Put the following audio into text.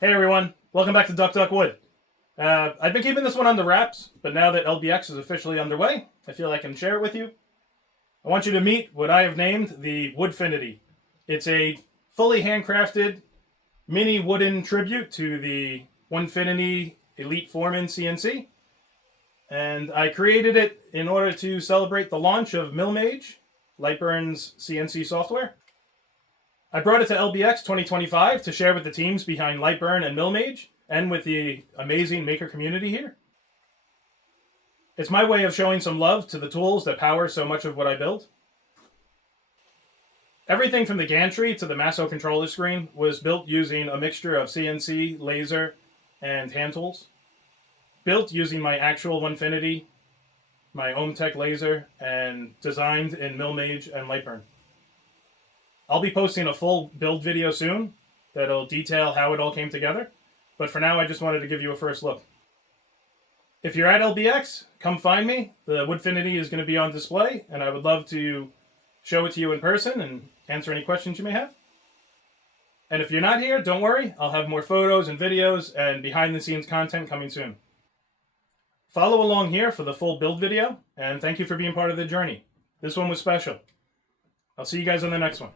Hey everyone, welcome back to Duck Duck Wood. I've been keeping this one under wraps, but now that LBX is officially underway, I feel I can share it with you. I want you to meet what I have named the Woodfinity. It's a fully handcrafted mini wooden tribute to the Onefinity Elite Foreman CNC. And I created it in order to celebrate the launch of MillMage, LightBurn's CNC software. I brought it to LBX 2025 to share with the teams behind LightBurn and MillMage, and with the amazing maker community here. It's my way of showing some love to the tools that power so much of what I build. Everything from the gantry to the Masso controller screen was built using a mixture of CNC, laser, and hand tools. Built using my actual Onefinity, my Omtech laser, and designed in MillMage and LightBurn. I'll be posting a full build video soon that'll detail how it all came together, but for now I just wanted to give you a first look. If you're at LBX, come find me. The Woodfinity is going to be on display, and I would love to show it to you in person and answer any questions you may have. And if you're not here, don't worry, I'll have more photos and videos and behind the scenes content coming soon. Follow along here for the full build video, and thank you for being part of the journey. This one was special. I'll see you guys on the next one.